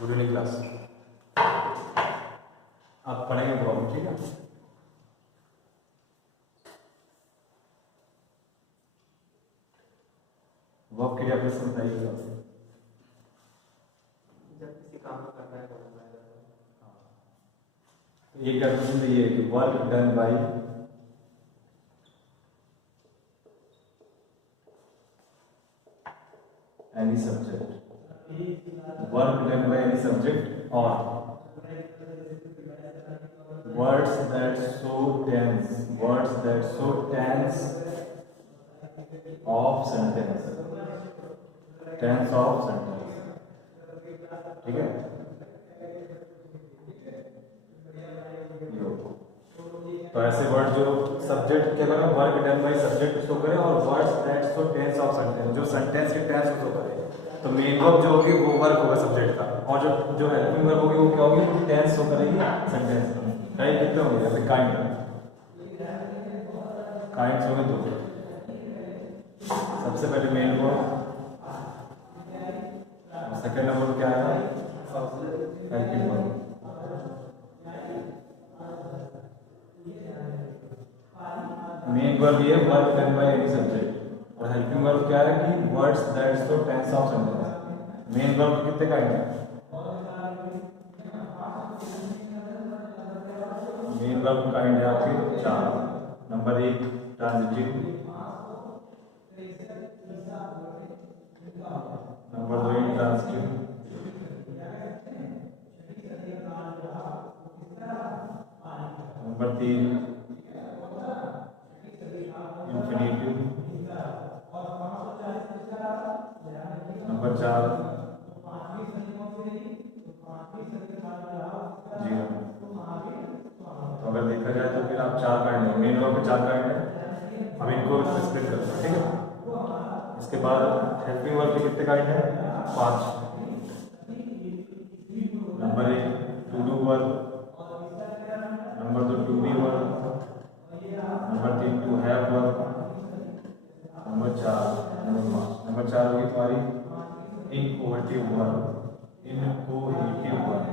Good evening class. आप पढ़ेंगे problem, ठीक है। वर्क के लिए आपने समझाइए जब किसी काम को करना है तो एक क्वेश्चन ये है कि work done by any subject, work done by any subject और words that show tense, words that show tense of sentence, tense of sentence, ठीक है। तो ऐसे वर्ड जो सब्जेक्ट क्या करें, work done by subject show करें और words that show tense of sentence, जो सेंटेंस के टेंस को शो करे। तो मेन वर्ब जो होगी वो वर्क होगा सब्जेक्ट का, और जो हेल्पिंग वर्ब होगी वो क्या होगी, टेंस शो करेगी सेंटेंस का। टाइप कितने होंगे, जैसे काइंड, काइंड्स होंगे दो। सबसे पहले मेन वर्ब, सेकेंड नंबर क्या है, हेल्पिंग वर्ब। मेन वर्ब ये work done by any subject, और हेल्पिंग वर्ब क्या है कि words that show tense of sentence. Main verb कितने काइंड है, मेन वर्ब काइंड है आपके 4। Number 1 transitive, number 2 intransitive, number 3 infinitive, number 4 zero. तो अगर देखा जाए तो फिर आप 4 काइंड है, मेन वर्ब के 4 काइंड है। हम इनको स्प्लिट करते हैं, ठीक है। इसके बाद हेल्पिंग वर्ब के कितने काइंड है, 5। Number 1 to do verb, number 2 to B verb, number 3 to have verb, number 4 होगी तुम्हारी inchoative verb, inchoative verb.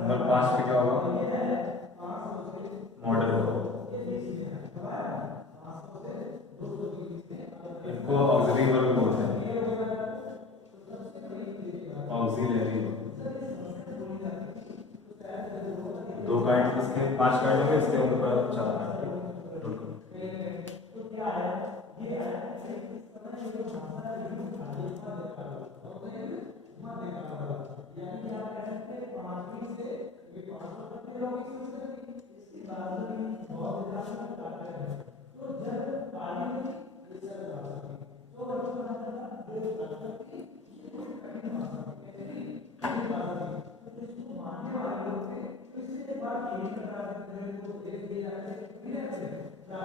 Number 5 पे क्या होगा, मॉडल वर्ब। इनको ऑक्सिलरी वर्ब बोलते हैं, ऑक्सिलरी। 2 काइंड इसके, 5 काइंड होंगे, इसके ऊपर 4 काइंड।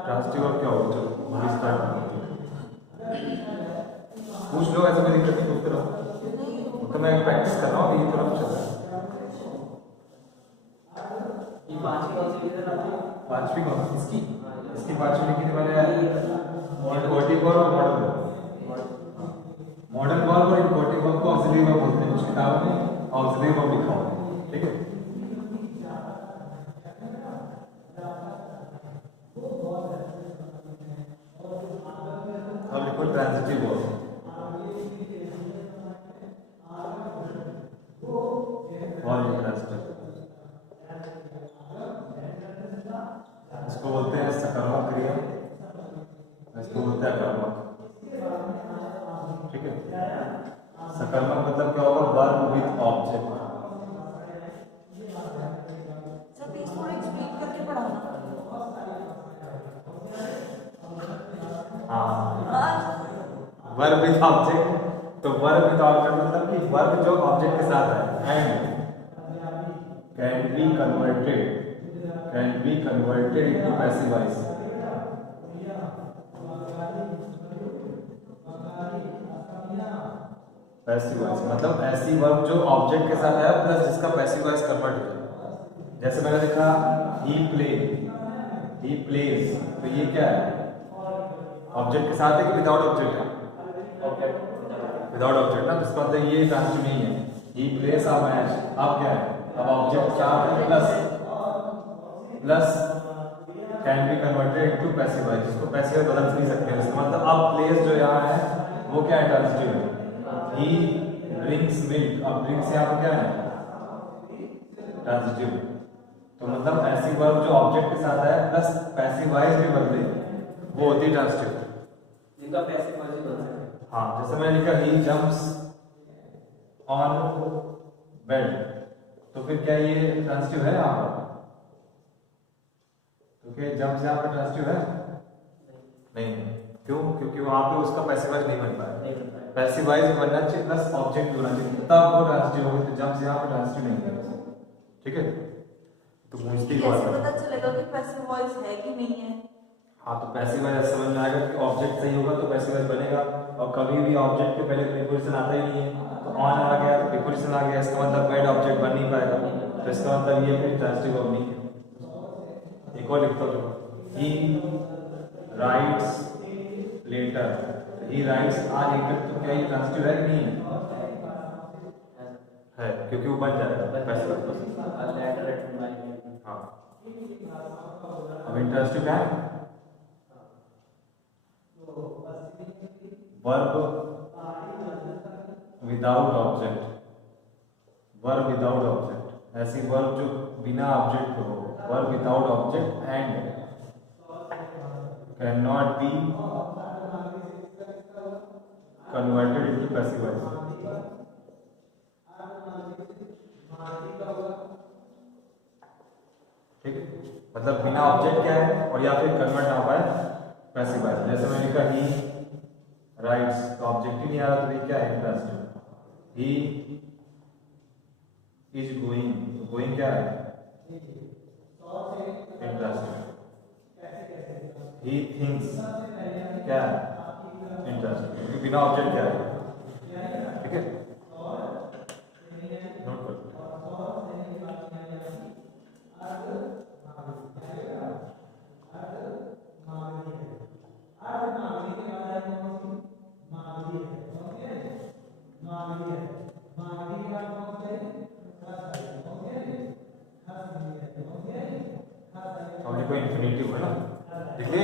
ट्रांजिटिव वर्ब क्या होगा, चलो वही स्टार्ट करते हैं। पूछ लो, ऐसा कोई दिक्कत नहीं, पूछते रहो। तो मैं प्रैक्टिस कर रहा हूँ, ये थोड़ा चल रहा है। ये पांचवी कौन इसकी पांचवी लिखी थी मैंने, इनकोहेटिव वर्ब और मॉडल वर्ब। मॉडल वर्ब और इनकोहेटिव वर्ब को ऑक्सिलरी वर्ब बोलते हैं, कुछ किताबों में ऑक्सिलरी वर्ब लिखा हुआ है, ठीक है। और लिखो ट्रांजिटिव वर्ब, और इंट्रांजिटिव। इसको बोलते हैं सकर्मक क्रिया, इसको बोलते हैं अकर्मक, ठीक है। सकर्मक मतलब क्या होगा, verb with object. Verb with object, तो वर्ब विद ऑब्जेक्ट मतलब कि वर्ब जो ऑब्जेक्ट के साथ है, and can be converted into passive voice. Passive voice मतलब ऐसी वर्ब जो ऑब्जेक्ट के साथ है प्लस जिसका पैसिव वॉइस कन्वर्ट हो जाए। जैसे मैंने लिखा ही प्लेज, तो ये क्या है, ऑब्जेक्ट के साथ है कि विदाउट ऑब्जेक्ट है, विदाउट ऑब्जेक्ट ना, तो इसका मतलब ये ट्रांजिटिव नहीं है। ही प्लेस अ मैच, अब क्या है, अब ऑब्जेक्ट क्या है, plus can be converted into passive voice, जिसको पैसिव बदल नहीं सकते हैं। इसका मतलब अब प्लेस जो यहाँ है वो क्या है, ट्रांजिटिव है। ही ड्रिंक्स मिल्क, अब ड्रिंक्स यहाँ पर क्या है, ट्रांजिटिव। तो मतलब पैसिव वर्ब जो ऑब्जेक्ट के साथ है प्लस पैसिव वॉइस भी बदले, वो होती है ट्रांजिटिव। जिनका पैसिव वॉइस बन सकता है। हाँ, जैसे मैंने लिखा ही जंप्स ऑन बेड, तो फिर क्या ये ट्रांजिटिव है यहाँ पर? तो क्या जंप्स यहाँ पर ट्रांजिटिव है? नहीं। क्यों? क्योंकि वहां पे उसका पैसिव वॉइस नहीं बन पाया। पैसिव वॉइस बनना चाहिए प्लस ऑब्जेक्ट होना चाहिए, तब वो ट्रांजिटिव होगी। तो जंप्स यहाँ पर ट्रांजिटिव नहीं है, ठीक है। तो मुझकी बात कैसे पता चलेगा कि पैसिव वॉइस है कि नहीं है? हाँ, तो पैसिव वॉइस समझ में आएगा कि ऑब्जेक्ट सही होगा तो पैसिव वॉइस बनेगा। और कभी भी ऑब्जेक्ट के पहले प्रीपोजिशन आता ही नहीं है, तो ऑन आ गया तो प्रीपोजिशन आ गया, इसका मतलब बेड ऑब्जेक्ट बन नहीं पाएगा, तो इसका मतलब ये फिर ट्रांजिटिव वर्ब नहीं है। एक और लिखता हूँ, he writes letter, he writes a letter, तो क्या ये ट्रांजिटिव है कि नहीं है? क्योंकि वो बन जाएगा passive verb. Letter written by. हाँ, अब इंटरेस्टिंग क्या है, verb without object, verb without object, ऐसी वर्ब जो बिना ऑब्जेक्ट के हो, verb without object and can not be converted into passive voice. ठीक है, मतलब बिना ऑब्जेक्ट क्या है और या फिर कन्वर्ट ना हो पाए पैसिव वॉइस। जैसे मैंने कहा ही राइट्स, तो ऑब्जेक्ट ही नहीं आ रहा, तो ये क्या है, इंटरेस्टिव। ही इज गोइंग, तो गोइंग क्या है, इंटरेस्टिव। ही थिंक्स क्या है, इंटरेस्टिव, क्योंकि बिना ऑब्जेक्ट क्या है, ठीक है। नोट करो। और ये कोई इंफिनिटिव है ना, देखिए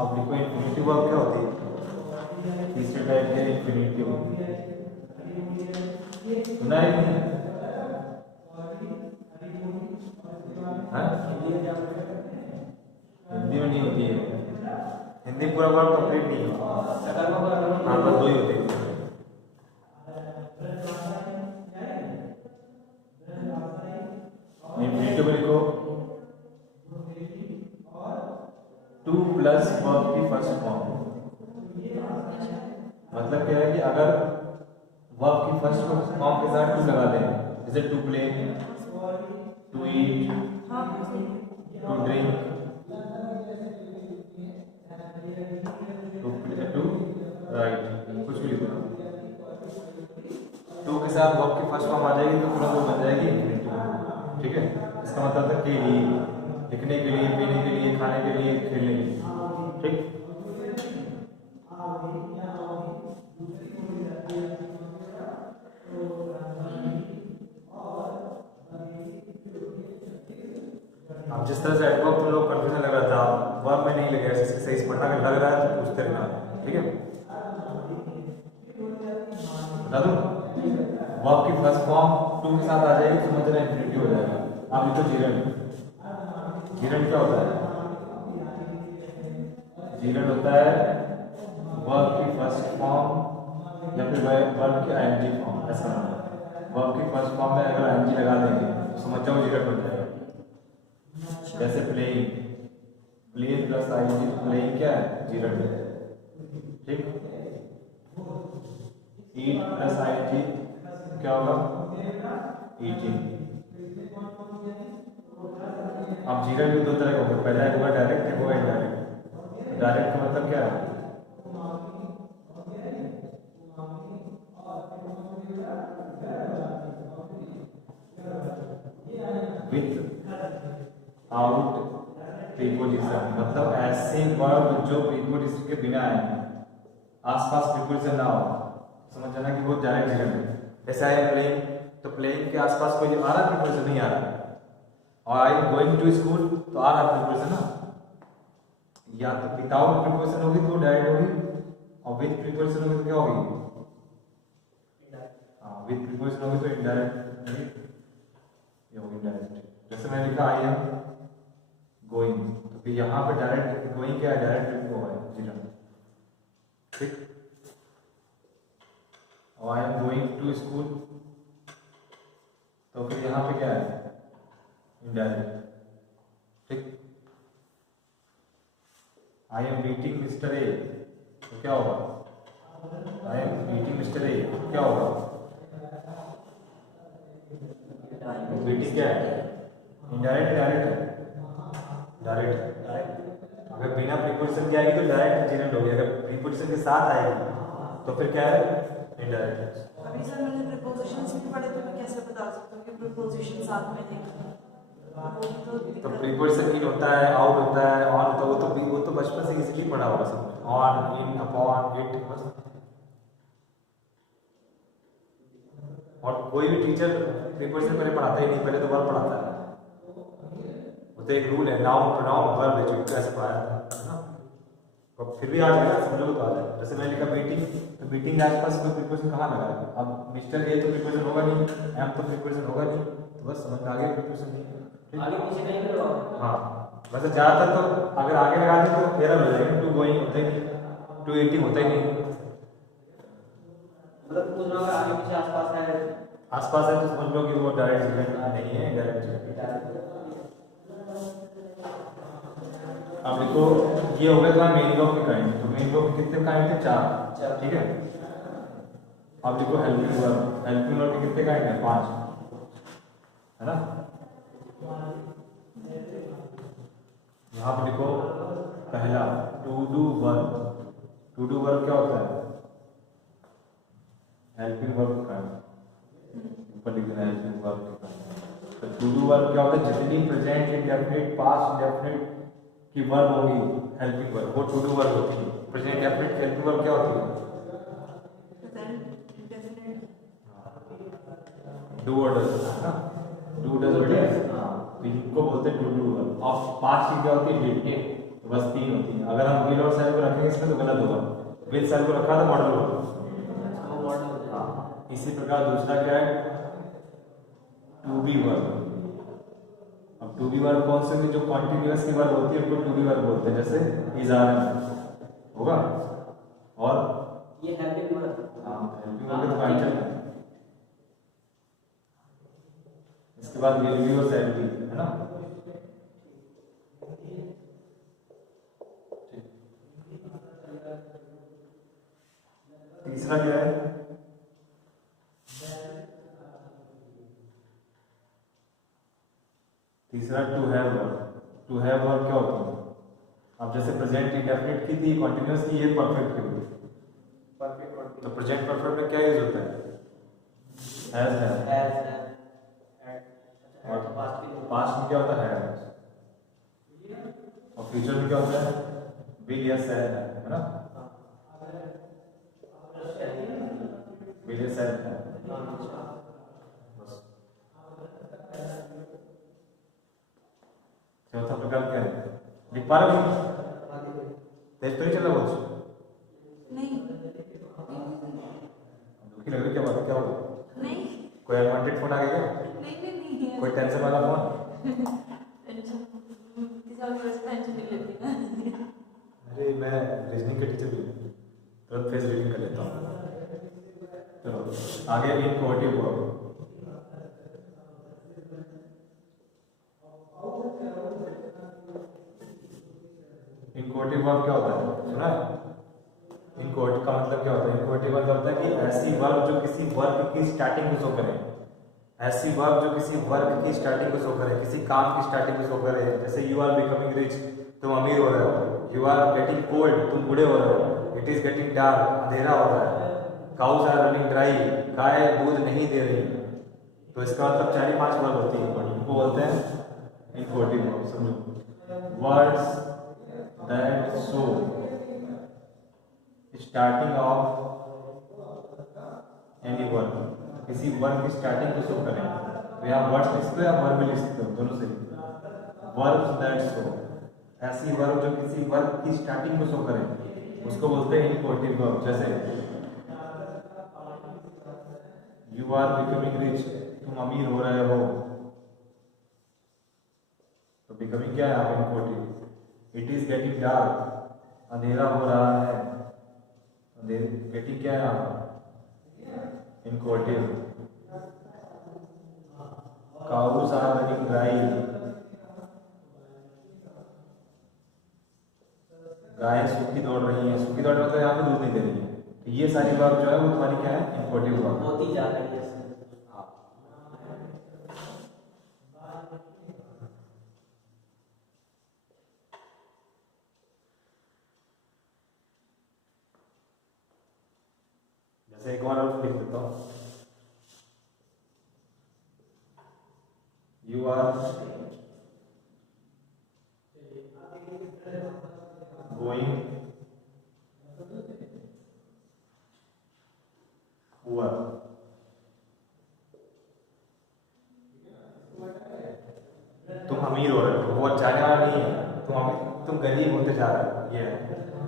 अब लिखो इंफिनिटिव वर्ब क्या होती है, तीसरे टाइप के इंफिनिटिव, सुना है कि नहीं? हाँ? हिंदी में नहीं होती है, हिंदी पूरा वर्ड कंप्लीट नहीं होता। हाँ, बस दो ही होते हैं। इंफिनिटिव में लिखो टू प्लस वर्ब की फर्स्ट फॉर्म। मतलब क्या है कि अगर वर्ब की फर्स्ट फॉर्म के साथ टू लगा दें, जैसे to play, to eat, to drink, to write, कुछ भी लिखो, टू के साथ वर्ब की फर्स्ट फॉर्म आ जाएगी तो तुरंत वो बन जाएगी इंफिनिटिव, ठीक है। इसका मतलब था के लिए, लिखने के लिए, पीने के लिए, खाने के लिए, खेलने के लिए, ठीक। अब जिस तरह से एडवर्ब तुम लोग कंफ्यूजन लग रहा था, वर्ब में नहीं लगे, ऐसे सही से पढ़ना अगर लग रहा है तो पूछते रहना, ठीक है। बता दूं, वर्ब की फर्स्ट फॉर्म टू के साथ आ जाएगी, समझ रहे इंफिनिटिव हो जाएगा। आप लिखो जीरन, जीरन क्या होता है, जीरन होता है वर्ब की फर्स्ट फॉर्म या फिर वर्ब की आईएनजी फॉर्म, ऐसा वर्ब की फर्स्ट फॉर्म में अगर आईएनजी लगा देंगे तो समझ जाओ जीरन बन जाएगा। जैसे playing, playing plus ING, playing क्या है, जीरन है, ठीक। ईट प्लस आईएनजी क्या होगा? ईटिंग। अब जीरा भी दो तरह का होगा, पहला एक होगा डायरेक्ट, एक होगा इनडायरेक्ट। डायरेक्ट का मतलब क्या है? विथ आउट प्रीपोजिशन, मतलब ऐसे वर्ब जो प्रीपोजिशन के बिना है, आसपास प्रीपोजिशन ना हो, समझ जाना कि वो डायरेक्ट जीरन है। जैसे आई एम प्लेइंग, तो प्लेइंग के आसपास कोई आ रहा प्रीपोजिशन नहीं आ रहा, और I am going to school तो आ रहा प्रीपोजिशन ना। या तो विदाउट प्रीपोजिशन होगी तो डायरेक्ट होगी, और विद प्रीपोजिशन होगी तो क्या होगी? हाँ, विद प्रीपोजिशन होगी तो इनडायरेक्ट होगी, ये होगी डायरेक्ट। जैसे मैंने लिखा आई एम गोइंग, तो फिर यहाँ पे डायरेक्ट गोइंग क्या है? डायरेक्ट होगा जीरो, ठीक। और I am going to school, तो फिर यहाँ पे क्या है? इनडायरेक्ट, ठीक। I am meeting mister A, तो क्या होगा? I am meeting mister A, क्या होगा? मीटिंग क्या है? इनडायरेक्ट, डायरेक्ट है? डायरेक्ट। अगर बिना प्रीपोजिशन के आएगी तो डायरेक्ट जेनरल होगी, अगर प्रीपोजिशन के साथ आएगी तो फिर क्या है? इनडायरेक्ट। अभी सर मैंने प्रीपोजिशंस भी पढ़े, तो मैं कैसे बता सकता हूँ कि प्रीपोजिशन साथ में है? तो प्रीपोजिशन इन होता है, आउट होता है, ऑन होता है, वो तो बचपन से इजीली पढ़ा होगा सब, ऑन, इन, अपॉन, इट, बस। और कोई भी टीचर प्रीपोजिशन पहले पढ़ाता ही नहीं, पहले तो वर्ब पढ़ाता है। वो तो एक रूल है, नाउन प्रोनाउन वर्ब एडजेक्टिव ऐसे पढ़ाया था ना। तो फिर भी आज अगर समझोगे तो आ जाए। जैसे मैंने लिखा मीटिंग, तो मीटिंग के आसपास कोई प्रीपोजिशन कहाँ लगा है? अब मिस्टर ए तो प्रीपोजिशन होगा नहीं, एम तो प्रीपोजिशन होगा नहीं, तो बस समझ में आ गया प्रीपोजिशन नहीं है। आगे पीछे नहीं करो। हाँ, वैसे ज़्यादातर तो अगर आगे लगा दें तो एरर हो जाएगा, टू गोइंग होता ही नहीं, टू ईटिंग होता ही नहीं। मतलब कुछ ना आगे पीछे आसपास है, आसपास है तो समझ लो कि वो डायरेक्ट जीवन नहीं है, डायरेक्ट जीवन। अब देखो, ये हो गया तुम्हारा मेन वर्ब के काइंड। तो मेन वर्ब के कितने काइंड थे? 4, ठीक है। अब देखो हेल्पिंग वर्ब, हेल्पिंग वर्ब के कितने काइंड है? 5, है ना। यहाँ पर देखो, पहला to do verb. To do verb क्या होता है? हेल्पिंग वर्ब का ऊपर लिख देना, हेल्पिंग वर्ब का। तो टू डू वर्ब क्या होता है? जितनी प्रेजेंट इंडेफिनिट पास्ट इंडेफिनिट की वर्ब होगी हेल्पिंग वर्ब, वो टू डू वर्ब होती है। प्रेजेंट इंडेफिनिट की हेल्पिंग वर्ब क्या होती है? डू और डज, है ना। डू डज और डज, तो इनको बोलते हैं टू डू वर्ब। और 5 चीजें होती है डिड, तो बस 3 होती है। अगर हम विल और शैल को रखेंगे इसमें तो गलत होगा, विल शैल को रखा तो मॉडल होगा। इसी प्रकार दूसरा क्या है? To B verb. To be B वर्ब कौन से होगी? जो कॉन्टिन्यूअस की वर्ब होती है उनको टू बी वर्ब बोलते हैं, जैसे इज आर होगा। और ये हेल्पिंग वर्ब, हाँ, हेल्पिंग वर्ब तो काइंड है। इसके बाद विल बी और शैल बी, है ना। तीसरा क्या है? तीसरा to have verb. To have verb क्या होती है? अब जैसे प्रेजेंट इंडेफिनिट की थी, कॉन्टिन्यूअस की, ये परफेक्ट की हुई। परफेक्ट, तो प्रेजेंट परफेक्ट में क्या यूज होता है? हैज है। और पास्ट में क्या होता है? और फ्यूचर में क्या होता है? विल या शैल है ना। विल या शैल है। चौथा प्रकार क्या है? लिख पा रहे हो? तेज तो नहीं चल रहा कुछ? नहीं दुखी लग रही, क्या बात है? क्या हुआ? नहीं कोई अनवांटेड फोन आ गया क्या? नहीं कोई टेंशन वाला फोन? टेंशन किसी और की टेंशन नहीं लेती ना। अरे मैं रीजनिंग के टीचर भी हूँ, तुरंत फेस रीडिंग कर लेता हूँ। चलो आगे इनकोटिव वर्ब। इनकोटिव वर्ब क्या होता है? सुना है? इनकोट का मतलब क्या होता है? इनकोटिव मतलब होता है कि ऐसी वर्ब जो किसी वर्ग की स्टार्टिंग को शो करे, ऐसी वर्ब जो किसी वर्ग की स्टार्टिंग को शो करे, किसी काम की स्टार्टिंग को शो करे। जैसे यू आर बिकमिंग रिच, तुम अमीर हो रहे हो। यू आर गेटिंग ओल्ड, तुम बूढ़े हो रहे हो। इट इज गेटिंग डार्क, अंधेरा हो रहा है। काउज आर रनिंग ड्राई, गाय दूध नहीं दे रही। तो इसका मतलब 4-5 वर्ब होती है, इनको बोलते हैं इनकोटिव वर्ब। समझो, words that show starting of any word, किसी वर्ड की स्टार्टिंग को शो करें। तो यहाँ वर्ड्स लिख सकते हो या वर्ब लिख सकते हो, दोनों से। वर्ब्स दैट शो, ऐसी वर्ब जो किसी वर्ड की स्टार्टिंग को शो करें, उसको बोलते हैं इनकोटिव वर्ब। जैसे यू आर बिकमिंग रिच, तुम अमीर हो रहे हो। तो बिकमिंग क्या है यहाँ पे? इनकोटिव। इट इज गेटिंग डार्क, अंधेरा हो रहा है। गेटिंग क्या है इनकोटिव। काउस आर रनिंग ड्राई, गाय सूखी दौड़ रही है। सूखी दौड़ मतलब यहाँ पे दूध नहीं दे रही है। तो ये सारी वर्ब जो है वो तुम्हारी क्या है? इनकोटिव वर्ब। होती जा रही है इसमें। जैसे एक और लिख देता हूँ, यू आर गोइंग पुअर, तुम अमीर हो रहे हो। वो जाने वाला नहीं है, तुम गरीब होते जा रहे हो। ये है,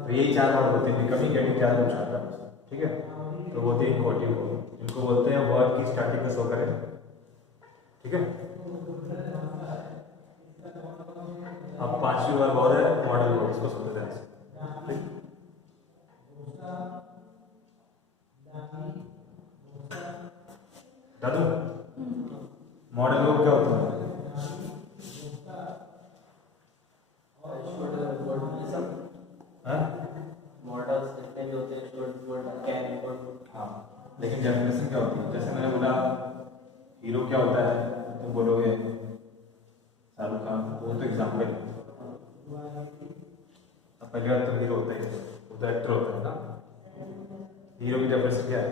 तो यही 4 वर्ड होते हैं, बिकमिंग, गेटिंग, क्या कुछ आता है। ठीक है, तो वो होती है इनकोटिव वर्ब। इनको बोलते हैं वर्ड की स्टार्टिंग को शो करें। ठीक है, अब 5वीं वर्ब और है मॉडल वर्ब, इसको सुनते हैं। ठीक, दादू मॉडल वर्ब क्या होता है? मॉडल्स जितने भी होते हैं, शुड, वुड, कैन, कुड। हाँ, लेकिन डेफिनेशन क्या होती है? जैसे मैंने बोला हीरो क्या होता है, तुम बोलोगे शाहरुख खान, वो तो एग्जाम्पल है। अब पहली बात तो हीरो होता है, वो तो एक्टर होता है ना। हीरो की डेफिनेशन क्या है?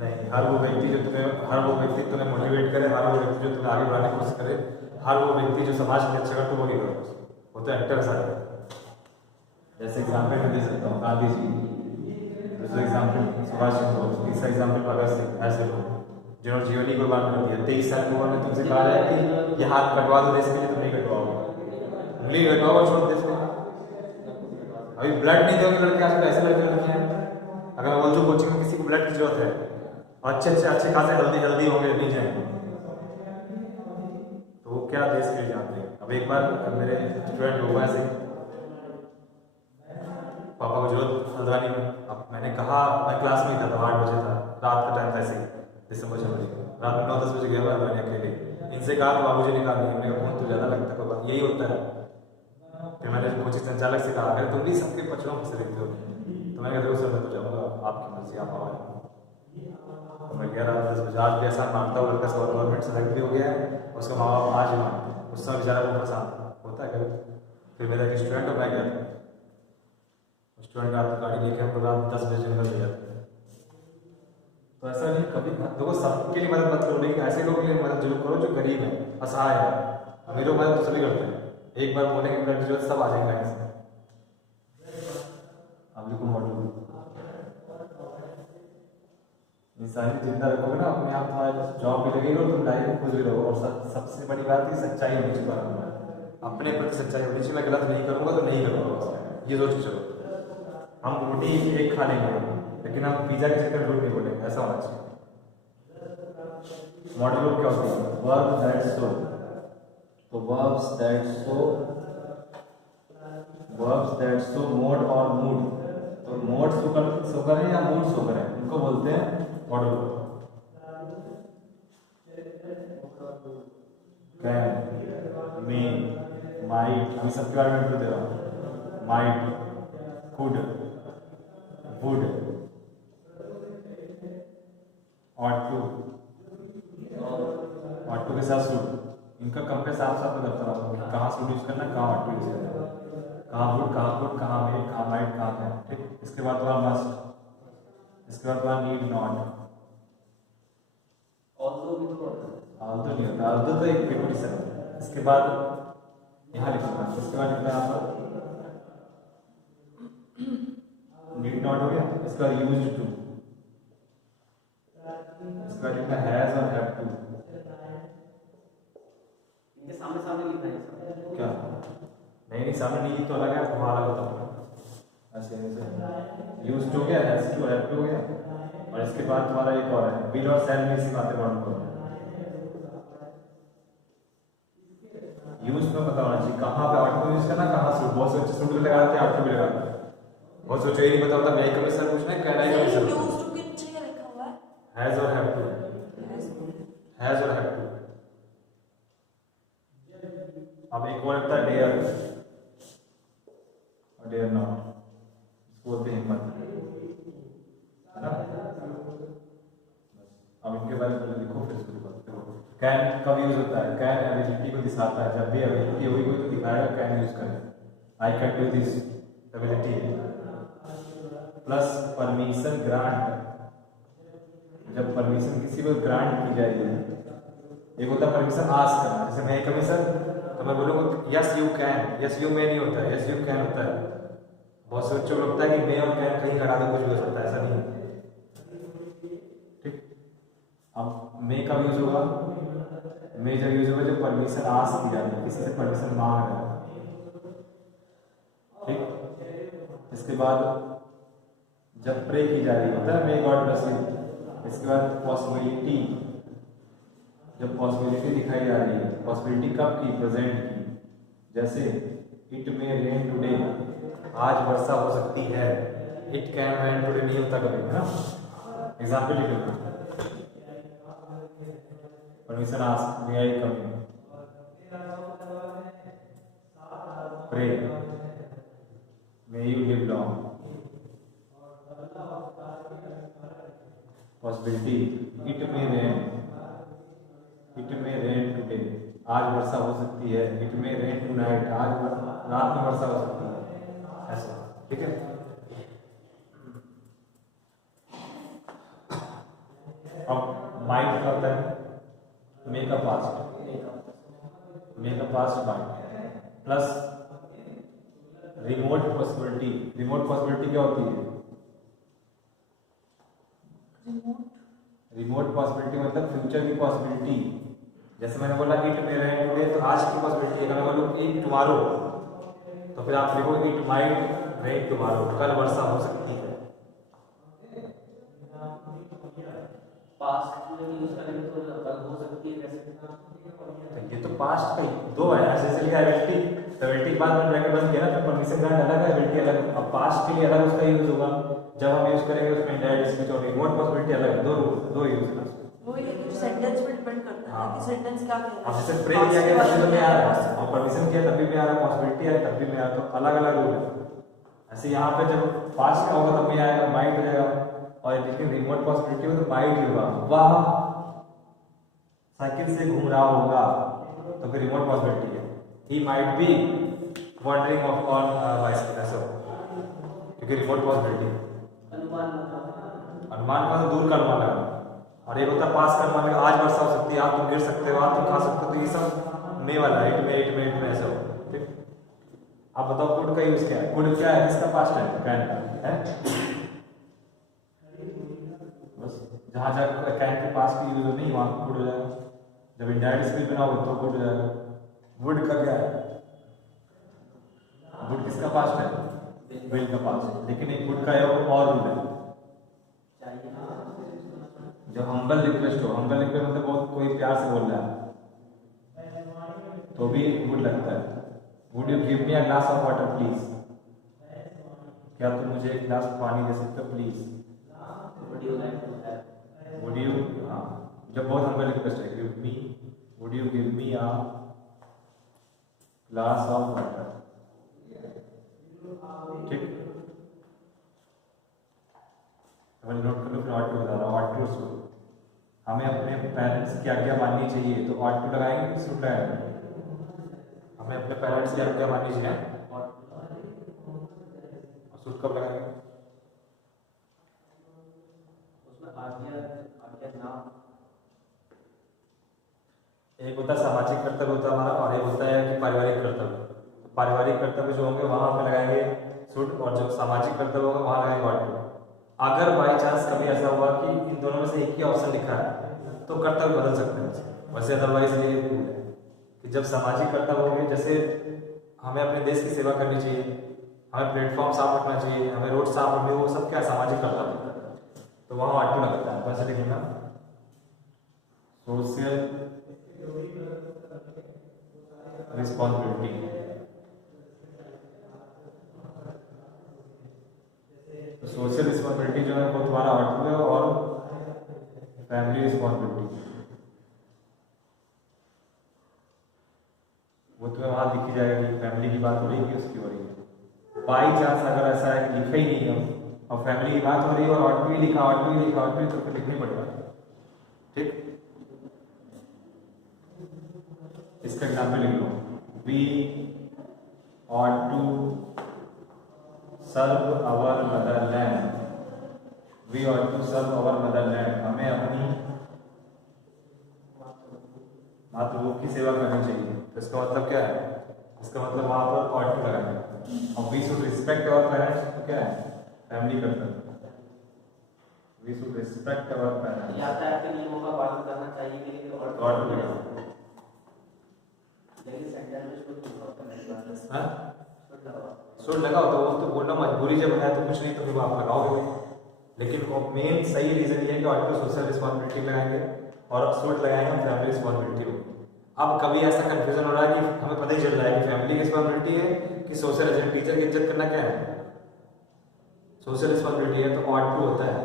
नहीं, हर वो व्यक्ति जो तुम्हें मोटिवेट करे, हर वो व्यक्ति जो तुम्हें आगे बढ़ाने की कोशिश करे, हर वो व्यक्ति जो समाज के अच्छा करे, तो वो हीरो है। वो तो एक्टर सारे। जैसे एग्जाम्पल में दे सकता हूँ गांधी जी, दूसरा एग्जाम्पल सुभाष चंद्र बोस, तीसरा एग्जाम्पल भगत सिंह। ऐसे लोग जिन्होंने जीवन की कुर्बान कर दिया। 23 साल की उम्र में तुमसे कहा जाए कि ये हाथ कटवा दो देश के लिए, तुम नहीं कटवाओगे। उंगली कटवाओ, छोड़ देश के लिए। अभी ब्लड नहीं दोगे लड़के, आजकल ऐसे लड़के लड़के हैं। अगर बोल जो कोचिंग में किसी को ब्लड की जरूरत है, अच्छे खासे हेल्दी होंगे, नहीं जाएंगे, तो वो क्या देश के लिए जानते हैं। अब एक बार मेरे स्टूडेंट लोग ऐसे पापा को जरूरत हल्द्वानी में, अब मैंने कहा, मैं क्लास में ही था, 8 बजे था, रात का टाइम था, ऐसे दिसंबर जनवरी, रात में 9-10 बजे गया मैं हल्द्वानी अकेले। इनसे कहा तो बाबू जी ने कहा नहीं, हमने कहा फोन तो ज़्यादा लगता होगा, यही होता है। फिर मैंने कोचिंग संचालक से कहा, अगर तुम भी सबके पचड़ों में से देखते हो, तो मैं कहते हो सर मैं तो जाऊँगा, आपकी मर्जी, आप आओ। तो मैं 11-10 बजे आज भी ऐसा मानता हूँ, लड़का गवर्नमेंट सेलेक्ट भी हो गया है, उसका माँ बाप आज ही मानते हैं, उस समय बेचारा वो पसंद होता है कभी। फिर मेरा एक स्टूडेंट और मैं गया था, स्टूडेंट रात गाड़ी लेके हम लोग रात 10 बजे निकल जाते हैं। तो ऐसा नहीं, कभी देखो सबके लिए मदद मत करो, लेकिन ऐसे लोगों के लिए मदद जरूर करो जो गरीब है, असहाय है। अमीरों मदद तो सभी करते हैं, एक बार बोलने की ब्लड जरूरत सब आ जाएंगे लाइन से। अब देखो मॉडल इंसानी जिंदा रखोगे ना अपने आप, तुम्हारा जॉब भी लगेगी और तुम लाइफ में खुश भी रहो। और सबसे बड़ी बात है सच्चाई होनी चाहिए, अपने प्रति सच्चाई होनी चाहिए। मैं गलत नहीं करूंगा तो नहीं करूंगा, ये सोच के चलो। हम रोटी एक खा लेंगे, लेकिन हम पिज्जा के चक्कर झूठ नहीं बोलेंगे, ऐसा होना चाहिए। मॉडल वर्ब क्या होती है? Verb that show. तो वर्ब्स दैट शो मोड और मूड। तो मोड शो करें या मूड शो करें, उनको बोलते हैं modal verb. Can, may, might, अभी सबके बारे में दे रहा हूँ। Might, could, would, ought to के साथ शुड, इनका कंपेयर साथ साथ में रखता रहता हूँ, कहाँ शुड यूज करना, कहाँ ऑट टू यूज करना, कहाँ वुड, कहाँ कुड, कहाँ मेड, कहाँ माइट, कहाँ कैन, ठीक। इसके बाद तुम्हारा मस्ट, इसके बाद तुम्हारा नीड नॉट, ऑल्सो भी तो होता है। आल्दो नहीं होता, आल्दो तो एक प्रीपोजिशन है। इसके बाद यहाँ लिखना, इसके बाद लिखना यहाँ पर नीड नॉट हो गया, इसके बाद यूज्ड टू, इसके बाद लिखना हैज और हैव टू। इनके सामने सामने लिखना है इसका। क्या नहीं सामने नहीं तो अलग है, तुम्हारा अलग होता है ऐसे ऐसे। यूज्ड टू हो गया, हैज टू, हैव टू हो गया, और इसके बाद तुम्हारा एक और है विल और शैल में, इसी बातें वर्ड को यूज में पता होना चाहिए कहाँ पे ऑट को यूज करना, कहाँ शुड। बहुत से बच्चे शुड भी लगा देते हैं, ऑट को भी लगा देते हैं। बहुत सोचा ही नहीं पता होता, मैं कमीशन पूछना है, कहना है कमीशन, यूज्ड टू के नीचे क्या लिखा हुआ है? हैज और हैव टू, हैज और हैव टू। अब एक और लगता है डेयर और डेयर नॉट, इसको बोलते हैं हिम्मत, है ना। अब इनके बारे में लिखो, फिर इसको देखो। कैन कब यूज होता है? कैन एबिलिटी को दिखाता है, जब भी एबिलिटी होगी कोई तो दिखाएगा कैन यूज करें। I can do this ability है। प्लस परमिशन ग्रांट, जब परमिशन किसी को ग्रांट की जाएगी, एक होता है परमिशन आस्क करना, जैसे मैं कमीशन तो मैं बोलूँगा yes you can, yes you may नहीं होता है, यस यू कैन होता है। बहुत से बच्चों को लगता है कि मे और कैन कहीं हटा दो कुछ भी हो सकता है, ऐसा नहीं है, ठीक। अब मे कब यूज होगा? मे जब यूज होगा जब परमिशन आस्क की जाती है, किसी से परमिशन मांग रहा है, ठीक। इसके बाद जब प्रे की जा रही होता है मे गॉड ब्लेस यू। इसके बाद पॉसिबिलिटी, जब पॉसिबिलिटी दिखाई जा रही है, पॉसिबिलिटी कब की? प्रेजेंट की, जैसे इट मे रेन टुडे, आज वर्षा हो सकती है। इट कैन रेन टुडे नहीं होता कभी, है ना। एग्जाम्पल लिख लो, permission ask, may I come, pray, may you live long, possibility it may rain, it may rain today, आज वर्षा हो सकती है। इट मे रेन टुनाइट, आज रात में वर्षा हो सकती है, ऐसा, ठीक है। अब माइट क्या होता है? मे का पास्ट, मे का past might, plus remote possibility. Remote possibility क्या होती है? रिमोट पॉसिबिलिटी मतलब फ्यूचर की पॉसिबिलिटी। जैसे मैंने बोला इट मे रेन टुडे, तो आज की पॉसिबिलिटी है। अगर मैं बोलूँ इट टुमारो, तो फिर आप लिखो इट माइट रेन टुमारो, कल वर्षा हो सकती है। पास्ट में यूज करेंगे तो कल हो सकती है कैसे? तो ये तो पास्ट का ही दो है, जैसे लिखा एबिलिटी, तो एबिलिटी के बाद मैंने ब्रैकेट बंद किया ना, तो परमिशन ग्रांट अलग है, एबिलिटी अलग। अब पास्ट के लिए अलग उसका यूज होगा, जब हम यूज करेंगे उसमें डायरेक्ट स्पीच और रिमोट पॉसिबिलिटी अलग है, दो यूज है। वो ये कि सेंटेंस पे डिपेंड करता है कि सेंटेंस क्या कह रहा है। अब जैसे प्रे किया गया तभी तो मैं आ रहा है, और परमिशन किया तभी मैं आ रहा, पॉसिबिलिटी है तब भी मैं आ रहा, तो अलग अलग रूल है। ऐसे यहाँ पे जब पास्ट का होगा तब मैं आएगा, माइट हो जाएगा, और लेकिन रिमोट पॉसिबिलिटी में तो माइट ही होगा। वह साइकिल से घूम रहा होगा, तो फिर रिमोट पॉसिबिलिटी है। He might be wondering of on bicycle, क्योंकि रिमोट पॉसिबिलिटी है। अनुमान का तो दूर का अनुमान है, और एक होता है पास का अनुमान, आज वर्षा हो सकती है, आप तुम गिर सकते हो, आप तुम खा सकते हो, तो ये सब मे वाला है, इट में ऐसा हो, ठीक। आप बताओ कुड का यूज क्या है? कुड क्या है? किसका पास्ट है? कैन का है। बस जहां जहां कैन के पास की यूज नहीं वहां कुड हो जाएगा। जब इनडायरेक्ट स्पीच बना हो तो कुड हो जाएगा। वुड का क्या है? वुड किसका पास्ट है? विल का पास्ट, लेकिन एक वुड का है और रूल है। जो हम्बल रिक्वेस्ट हो, हम्बल रिक्वेस्ट मतलब बहुत कोई प्यार से बोल रहा है तो भी वुड लगता है। Would you give me a glass of water please, क्या तुम मुझे एक गिलास पानी दे सकते हो प्लीज? वुड यू, हाँ, जब बहुत हम्बल रिक्वेस्ट है, give me, would you give me a glass of water, ठीक, अब नोट कर लो, फिर ऑट टू बता रहा हूँ। ऑट टू शुड, हमें अपने पेरेंट्स की आज्ञा माननी चाहिए, तो ऑट टू लगाएंगे कि शुड लगाएंगे? हमें अपने पेरेंट्स की आज्ञा माननी चाहिए, शुड कब लगाएंगे? उसमें आज्ञा आज्ञा नाम एक होता है सामाजिक कर्तव्य होता है हमारा, और एक होता है कि पारिवारिक कर्तव्य। पारिवारिक कर्तव्य जो होंगे वहां पे लगाएंगे शुड, और जो सामाजिक कर्तव्य होगा वहां लगाएंगे ऑट टू। अगर बाई चांस कभी ऐसा हुआ कि इन दोनों में से एक ही ऑप्शन लिखा है तो कर्तव्य बदल सकते हैं। वैसे अदरवाइज ये रूल है कि जब सामाजिक कर्तव्य होंगे, जैसे हमें अपने देश की सेवा करनी चाहिए, हमें प्लेटफॉर्म साफ रखना चाहिए, हमें रोड साफ रखनी, वो सब क्या सामाजिक कर्तव्य है, तो वहाँ ऑट टू लगता है। वैसे लिखना सोशल रिस्पॉन्सिबिलिटी। तो सोशल रिस्पॉन्सिबिलिटी जो है वो तुम्हारा ऑट टू है, और फैमिली रिस्पॉन्सिबिलिटी वो तुम्हें वहां लिखी जाएगी। फैमिली की बात हो रही है कि उसकी हो रही है। बाई चांस अगर ऐसा है कि लिखा ही नहीं है और फैमिली की बात हो रही है और ऑट टू ही लिखा, ऑट टू ही लिखा, ऑट टू ही, तो फिर लिखनी पड़ेगा। ठीक, इसका एग्जाम्पल लिख लो, we ought to serve our motherland, we ought to serve our motherland, हमें अपनी मातृभूमि की सेवा करनी चाहिए। तो इसका मतलब क्या है? इसका मतलब वहां पर ought to लगाएंगे। और we should respect our parents, तो क्या है? फैमिली कर्तव्य, we should respect our parents, यातायात के नियमों का पालन करना चाहिए के लिए ought to लगाएंगे। लेकिन सेंटेंस में शुड होता है, हाँ, शुड लगा शुड लगाओ, तो वो तो बोलना मजबूरी जब है तो कुछ नहीं, तो फिर आप लगाओगे। लेकिन वो मेन सही रीजन ये है कि ऑट टू सोशल रिस्पॉन्सिबिलिटी लगाएंगे और शुड लगाएंगे फैमिली रिस्पॉन्सिबिलिटी में। अब कभी ऐसा कंफ्यूजन हो रहा है कि हमें पता ही चल रहा है कि फैमिली रिस्पॉन्सिबिलिटी है कि सोशल, जैसे टीचर की इज्जत करना क्या है? सोशल रिस्पॉन्सिबिलिटी है, तो ऑट टू होता है।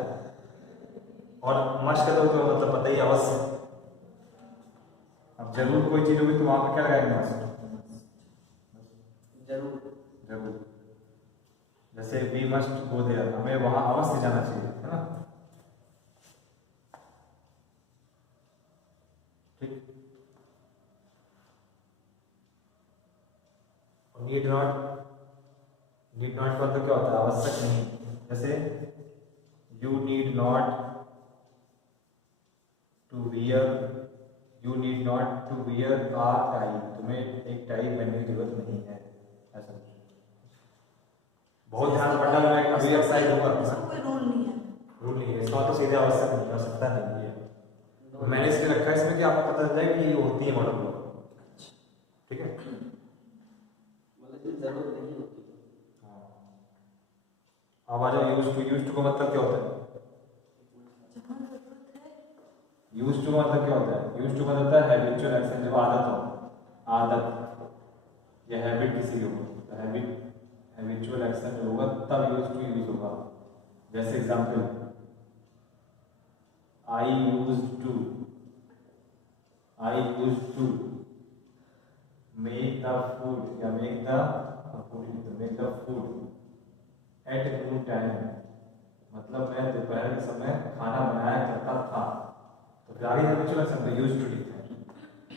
और मस्ट का तो मतलब पता ही, अवश्य। अब जरूर कोई चीज होगी तो वहां पर क्या लगाएंगे? मस्ट, जरूर जरूर। जैसे वी मस्ट गो देयर, हमें वहां अवश्य जाना चाहिए, है ना? ठीक, नीड नॉट, नीड नॉट का मतलब क्या होता है? आवश्यक नहीं। जैसे you need not to wear, you need not to wear a tie, तुम्हें एक टाई पहनने की जरूरत नहीं है, ऐसा। बहुत ध्यान से पढ़ना, मैं अभी एक्सरसाइज होगा, इसका कोई रूल नहीं है। रूल नहीं है इसका, तो सीधे आवश्यक नहीं, आवश्यकता नहीं है। मैंने इसलिए रखा है इसमें कि आपको पता चल जाए कि ये होती है मॉडल। ठीक है, मतलब कि जरूरत नहीं होती। अब आ जाओ यूज टू। यूज टू का मतलब क्या होता है? जहाँ जरूरत है। यूज टू का मतलब क्या होता है? यूज टू का होता है हैबिचुअल एक्शन, जब आदत हो, आदत या हैबिट किसी की हो, तो हैबिट, हैबिचुअल एक्शन जो होगा तब यूज टू यूज होगा। जैसे example, I use to make the food, या make the food at noon time, मतलब मैं दोपहर के समय खाना बनाया करता था। तो जारी हैबिचुअल एक्शन में यूज टू लिखते हैं।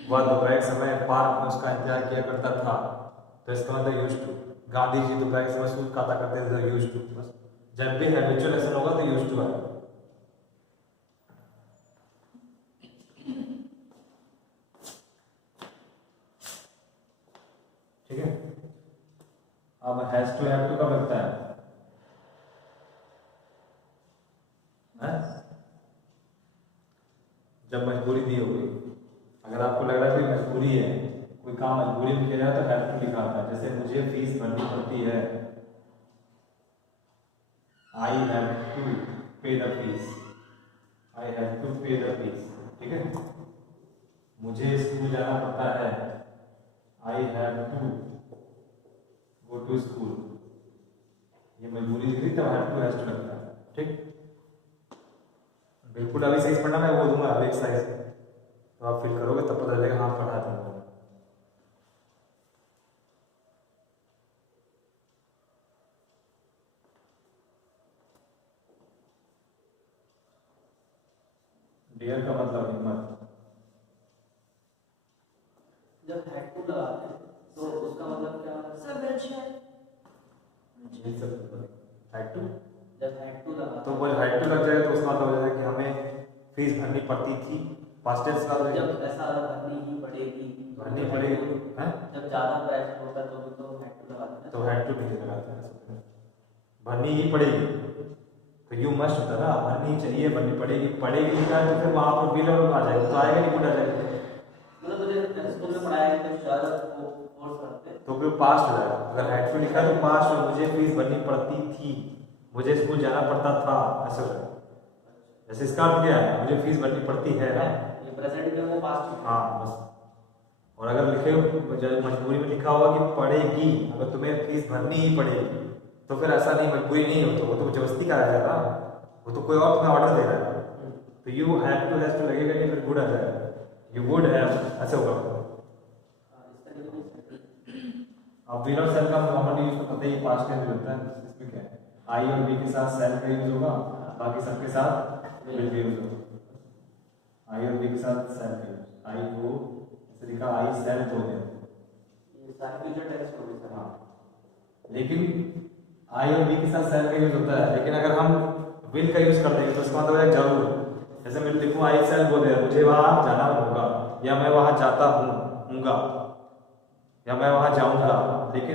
वह दोपहर के समय पार्क में उसका इंतजार किया करता था, तो इसका मतलब यूज टू। गांधी जी दोपहर के समय सूप खाता करते थे, यूज टू। बस जब भी हैबिचुअल एक्शन होगा तो यूज टू आएगा। ठीक है, अब हैज टू, हैव टू कब लगता है? जब मजबूरी दी होगी। अगर आपको लग रहा है कि मजबूरी है, कोई काम मजबूरी में किया जाए तो हैव टू लिखा आता है। जैसे मुझे फीस भरनी पड़ती है, I have to pay the fees, I have to pay the fees. ठीक है, मुझे स्कूल जाना पड़ता है, I have to go to school. ये मजबूरी दिख रही तब हैव टू, हैज टू लगता है। ठीक, बिल्कुल अभी सही पढ़ना, मैं वो दूंगा अभी एक्सरसाइज, तो आप फील करोगे तब पता चलेगा हाँ पढ़ा था। डेयर का मतलब हिम्मत। जब हैड टू लगाते हैं तो उसका मतलब क्या होता है? सर विल शेयर यही सब हैड टू। जब हैड टू लगाते तो वो हैड टू लग जाए तो उसका मतलब हो जाता है कि हमें फीस भरनी पड़ती थी। पास्ट टेंस का हैं, जब ऐसा भरनी ही पड़ेगी तो भरनी पड़ेगी हैं, जब ज्यादा प्रेशर होता है तो भी तो हैड टू लगाते हैं। तो हैड टू भी लगाते हैं। भरनी ही पड़ेगी तो यू मस्ट होता ना, भरनी चाहिए, भरनी पड़ेगी, पड़ेगी लिखा है तो फिर वहां पर विल और आ जाएगा, तो आएगा नहीं, कुछ आ जाएगा, मतलब मुझे स्कूल में पढ़ाया है कि ज्यादा वो फोर्स करते हैं। तो फिर पास्ट हो जाएगा। अगर हैड टू लिखा है तो पास्ट में मुझे फीस भरनी पड़ती थी, मुझे स्कूल जाना पड़ता था, ऐसे हो जाएगा। जैसे इसका अर्थ क्या है, मुझे फीस भरनी पड़ती है ना, ये प्रेजेंट में वो पास्ट में। हाँ बस। और अगर लिखे मजबूरी में लिखा हुआ कि पड़ेगी, अगर तुम्हें फीस भरनी ही पड़ेगी, तो फिर ऐसा नहीं, मजबूरी नहीं हो, तो वो तो जबरदस्ती का आ जाएगा, वो तो कोई और तुम्हें ऑर्डर दे रहा है। तो you have to has to लगेगा नहीं, फिर गुड आ जाएगा, यू वुड हैव, ऐसे होगा। इस तरीके से अब विल और सेल का नॉर्मली यूज तो पता ही पास्ट टेंस में होता है, इसमें क्या है, आई और बी के साथ सेल का यूज होगा, बाकी सबके साथ विल का यूज होगा। आई और बी के साथ सेल का यूज, आई को ऐसे लिखा, आई सेल बोल दिया, ये सारे फ्यूचर टेंस हो गए सर। हाँ। लेकिन आई और बी के साथ सेल का यूज होता है, लेकिन अगर हम विल का यूज कर देंगे तो इसका मतलब है जरूर। जैसे मैं लिखूं आई सेल बोले, मुझे वहां जाना होगा, या मैं वहां जाता हूँ, या मैं वहां जाऊंगा, लेकिन